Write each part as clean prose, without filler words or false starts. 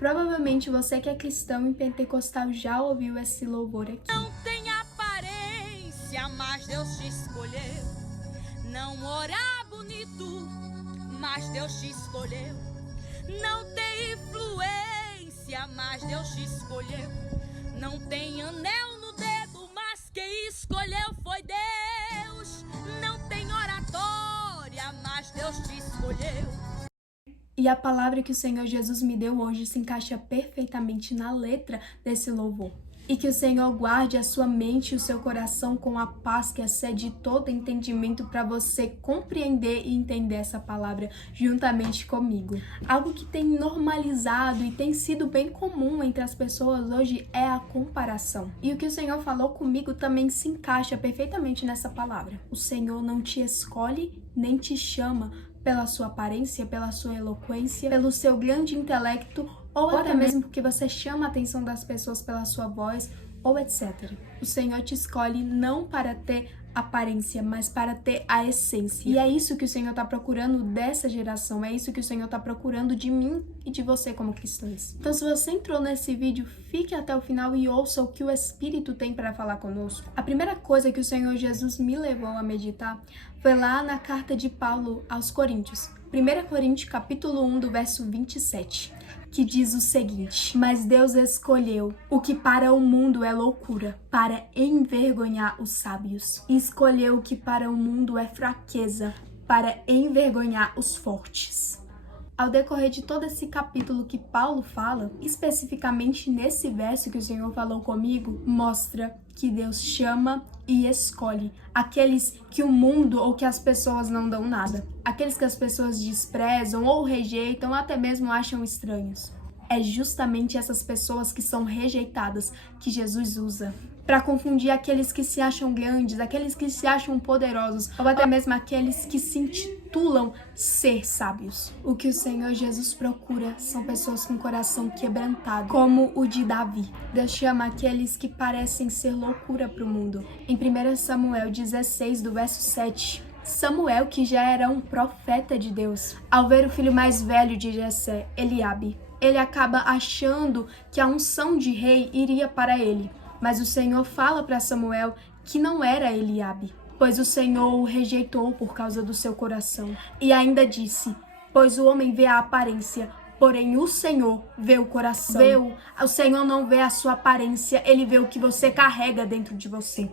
Provavelmente você que é cristão e pentecostal já ouviu esse louvor aqui. Não tem aparência, mas Deus te escolheu. Não orar bonito, mas Deus te escolheu. Não tem influência, mas Deus te escolheu. Não tem anel no dedo, mas quem escolheu foi Deus. Não tem oratória, mas Deus te escolheu. E a palavra que o Senhor Jesus me deu hoje se encaixa perfeitamente na letra desse louvor. E que o Senhor guarde a sua mente e o seu coração com a paz que excede todo entendimento para você compreender e entender essa palavra juntamente comigo. Algo que tem normalizado e tem sido bem comum entre as pessoas hoje é a comparação. E o que o Senhor falou comigo também se encaixa perfeitamente nessa palavra. O Senhor não te escolhe nem te chama pela sua aparência, pela sua eloquência, pelo seu grande intelecto, ou até mesmo porque você chama a atenção das pessoas pela sua voz, ou etc. O Senhor te escolhe não para ter aparência, mas para ter a essência. E é isso que o Senhor está procurando dessa geração, é isso que o Senhor está procurando de mim e de você como cristãos. Então, se você entrou nesse vídeo, fique até o final e ouça o que o Espírito tem para falar conosco. A primeira coisa que o Senhor Jesus me levou a meditar foi lá na carta de Paulo aos Coríntios. 1 Coríntios capítulo 1, do verso 27. Que diz o seguinte: mas Deus escolheu o que para o mundo é loucura, para envergonhar os sábios. E escolheu o que para o mundo é fraqueza, para envergonhar os fortes. Ao decorrer de todo esse capítulo que Paulo fala, especificamente nesse verso que o Senhor falou comigo, mostra que Deus chama e escolhe aqueles que o mundo ou que as pessoas não dão nada, aqueles que as pessoas desprezam ou rejeitam, ou até mesmo acham estranhos. É justamente essas pessoas que são rejeitadas que Jesus usa para confundir aqueles que se acham grandes, aqueles que se acham poderosos, ou até mesmo aqueles que se intitulam ser sábios. O que o Senhor Jesus procura são pessoas com coração quebrantado, como o de Davi. Deus chama aqueles que parecem ser loucura para o mundo. Em 1 Samuel 16, do verso 7, Samuel, que já era um profeta de Deus, ao ver o filho mais velho de Jessé, Eliabe, ele acaba achando que a unção de rei iria para ele. Mas o Senhor fala para Samuel que não era Eliabe, pois o Senhor o rejeitou por causa do seu coração. E ainda disse, pois o homem vê a aparência, porém o Senhor vê o coração. O Senhor não vê a sua aparência, ele vê o que você carrega dentro de você.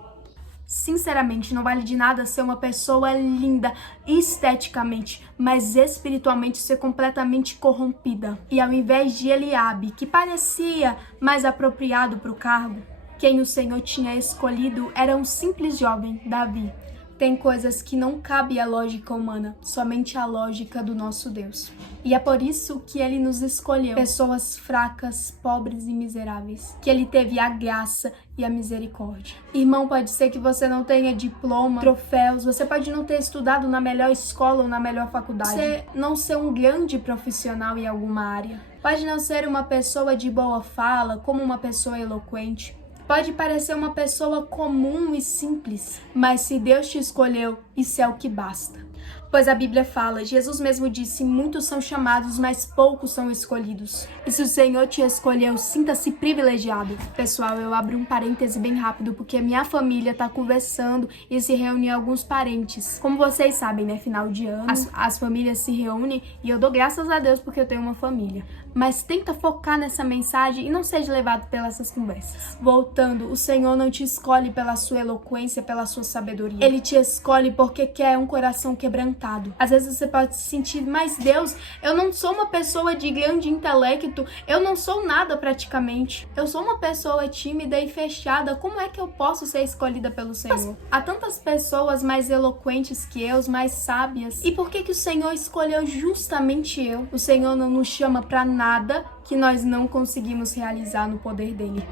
Sinceramente, não vale de nada ser uma pessoa linda esteticamente, mas espiritualmente ser completamente corrompida. E ao invés de Eliabe, que parecia mais apropriado para o cargo, quem o Senhor tinha escolhido era um simples jovem, Davi. Tem coisas que não cabe à lógica humana, somente à lógica do nosso Deus. E é por isso que ele nos escolheu, pessoas fracas, pobres e miseráveis, que ele teve a graça e a misericórdia. Irmão, pode ser que você não tenha diploma, troféus, você pode não ter estudado na melhor escola ou na melhor faculdade, você não ser um grande profissional em alguma área, pode não ser uma pessoa de boa fala, como uma pessoa eloquente, pode parecer uma pessoa comum e simples, mas se Deus te escolheu, isso é o que basta. Pois a Bíblia fala, Jesus mesmo disse, muitos são chamados, mas poucos são escolhidos. E se o Senhor te escolheu, sinta-se privilegiado. Pessoal, eu abro um parêntese bem rápido, porque minha família tá conversando e se reúne alguns parentes. Como vocês sabem, né, final de ano, as famílias se reúnem e eu dou graças a Deus porque eu tenho uma família. Mas tenta focar nessa mensagem e não seja levado pelas essas conversas. Voltando, o Senhor não te escolhe pela sua eloquência, pela sua sabedoria. Ele te escolhe porque quer um coração quebrantado. Às vezes você pode se sentir, mas Deus, eu não sou uma pessoa de grande intelecto, eu não sou nada praticamente. Eu sou uma pessoa tímida e fechada, como é que eu posso ser escolhida pelo Senhor? Há tantas pessoas mais eloquentes que eu, mais sábias. E por que que o Senhor escolheu justamente eu? O Senhor não nos chama para nada que nós não conseguimos realizar no poder dele.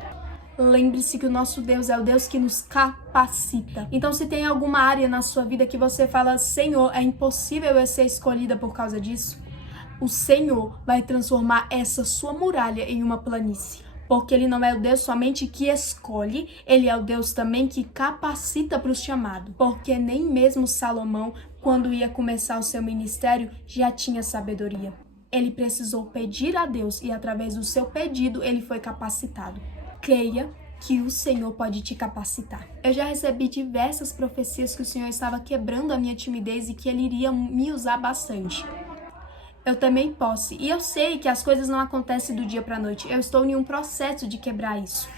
Lembre-se que o nosso Deus é o Deus que nos capacita. Então, se tem alguma área na sua vida que você fala, Senhor, é impossível eu ser escolhida por causa disso, o Senhor vai transformar essa sua muralha em uma planície. Porque ele não é o Deus somente que escolhe, ele é o Deus também que capacita para o chamado. Porque nem mesmo Salomão, quando ia começar o seu ministério, já tinha sabedoria. Ele precisou pedir a Deus e através do seu pedido ele foi capacitado. Creia que o Senhor pode te capacitar. Eu já recebi diversas profecias que o Senhor estava quebrando a minha timidez e que Ele iria me usar bastante. Eu também posso. E eu sei que as coisas não acontecem do dia para a noite. Eu estou em um processo de quebrar isso.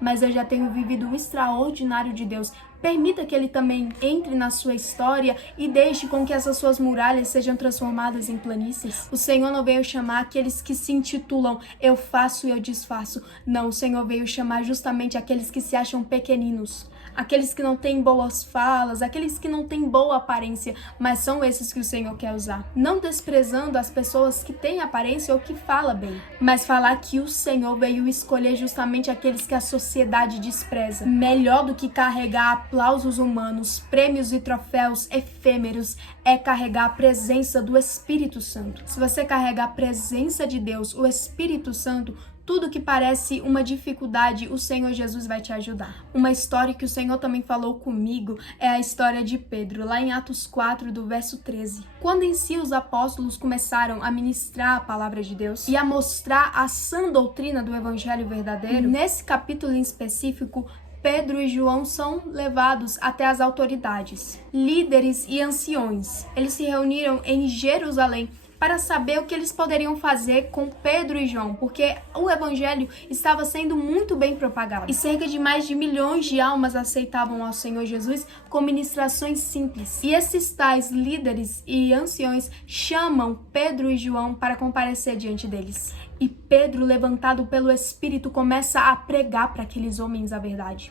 Mas eu já tenho vivido o extraordinário de Deus. Permita que Ele também entre na sua história e deixe com que essas suas muralhas sejam transformadas em planícies. O Senhor não veio chamar aqueles que se intitulam eu faço e eu desfaço. Não, o Senhor veio chamar justamente aqueles que se acham pequeninos. Aqueles que não têm boas falas, aqueles que não têm boa aparência, mas são esses que o Senhor quer usar. Não desprezando as pessoas que têm aparência ou que falam bem, mas falar que o Senhor veio escolher justamente aqueles que a sociedade despreza. Melhor do que carregar aplausos humanos, prêmios e troféus efêmeros é carregar a presença do Espírito Santo. Se você carregar a presença de Deus, o Espírito Santo, tudo que parece uma dificuldade, o Senhor Jesus vai te ajudar. Uma história que o Senhor também falou comigo é a história de Pedro, lá em Atos 4, do verso 13. Quando em si os apóstolos começaram a ministrar a palavra de Deus e a mostrar a sã doutrina do evangelho verdadeiro, nesse capítulo em específico, Pedro e João são levados até as autoridades, líderes e anciões. Eles se reuniram em Jerusalém para saber o que eles poderiam fazer com Pedro e João, porque o evangelho estava sendo muito bem propagado. E cerca de mais de milhões de almas aceitavam ao Senhor Jesus com ministrações simples. E esses tais líderes e anciões chamam Pedro e João para comparecer diante deles. E Pedro, levantado pelo Espírito, começa a pregar para aqueles homens a verdade.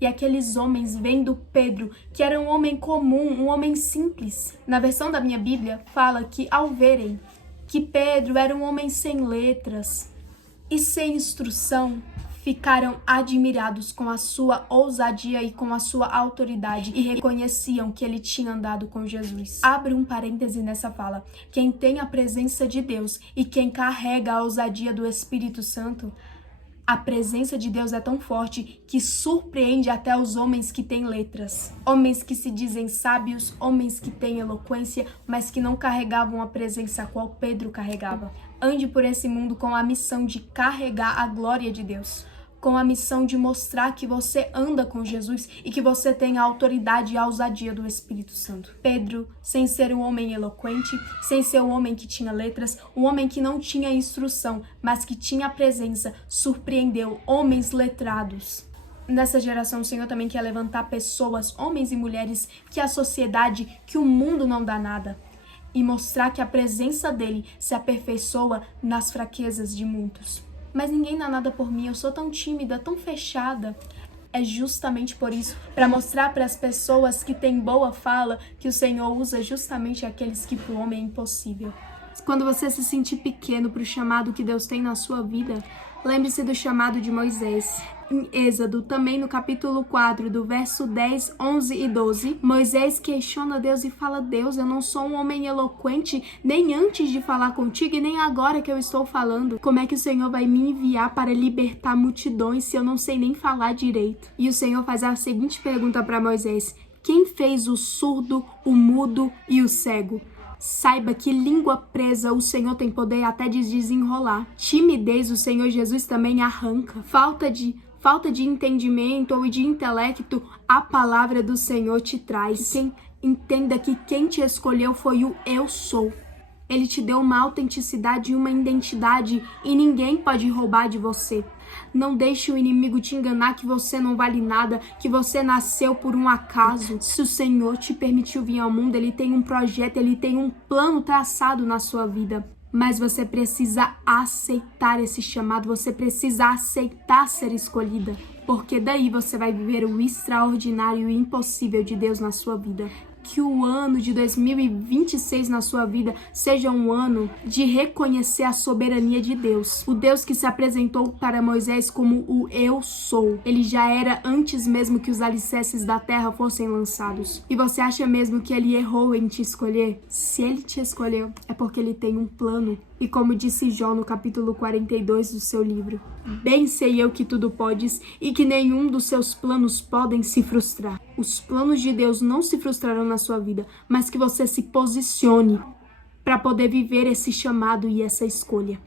E aqueles homens vendo Pedro, que era um homem comum, um homem simples. Na versão da minha Bíblia, fala que ao verem que Pedro era um homem sem letras e sem instrução, ficaram admirados com a sua ousadia e com a sua autoridade e reconheciam que ele tinha andado com Jesus. Abre um parêntese nessa fala. Quem tem a presença de Deus e quem carrega a ousadia do Espírito Santo, a presença de Deus é tão forte que surpreende até os homens que têm letras. Homens que se dizem sábios, homens que têm eloquência, mas que não carregavam a presença a qual Pedro carregava. Ande por esse mundo com a missão de carregar a glória de Deus, com a missão de mostrar que você anda com Jesus e que você tem a autoridade e a ousadia do Espírito Santo. Pedro, sem ser um homem eloquente, sem ser um homem que tinha letras, um homem que não tinha instrução, mas que tinha presença, surpreendeu homens letrados. Nessa geração, o Senhor também quer levantar pessoas, homens e mulheres, que a sociedade, que o mundo não dá nada, e mostrar que a presença dele se aperfeiçoa nas fraquezas de muitos. Mas ninguém dá nada por mim, eu sou tão tímida, tão fechada. É justamente por isso, para mostrar para as pessoas que têm boa fala, que o Senhor usa justamente aqueles que para o homem é impossível. Quando você se sentir pequeno para o chamado que Deus tem na sua vida, lembre-se do chamado de Moisés. Em Êxodo, também no capítulo 4, do verso 10, 11 e 12, Moisés questiona Deus e fala: Deus, eu não sou um homem eloquente, nem antes de falar contigo e nem agora que eu estou falando. Como é que o Senhor vai me enviar para libertar multidões se eu não sei nem falar direito? E o Senhor faz a seguinte pergunta para Moisés: quem fez o surdo, o mudo e o cego? Saiba que língua presa o Senhor tem poder até de desenrolar. Timidez o Senhor Jesus também arranca. Falta de entendimento ou de intelecto, a palavra do Senhor te traz. Entenda que quem te escolheu foi o Eu Sou. Ele te deu uma autenticidade e uma identidade e ninguém pode roubar de você. Não deixe o inimigo te enganar que você não vale nada, que você nasceu por um acaso. Se o Senhor te permitiu vir ao mundo, Ele tem um projeto, Ele tem um plano traçado na sua vida. Mas você precisa aceitar esse chamado, você precisa aceitar ser escolhida, porque daí você vai viver o extraordinário e impossível de Deus na sua vida. Que o ano de 2026 na sua vida seja um ano de reconhecer a soberania de Deus. O Deus que se apresentou para Moisés como o Eu Sou. Ele já era antes mesmo que os alicerces da terra fossem lançados. E você acha mesmo que ele errou em te escolher? Se ele te escolheu, é porque ele tem um plano. E como disse Jó no capítulo 42 do seu livro: bem sei eu que tudo podes e que nenhum dos seus planos podem se frustrar. Os planos de Deus não se frustrarão na sua vida, mas que você se posicione para poder viver esse chamado e essa escolha.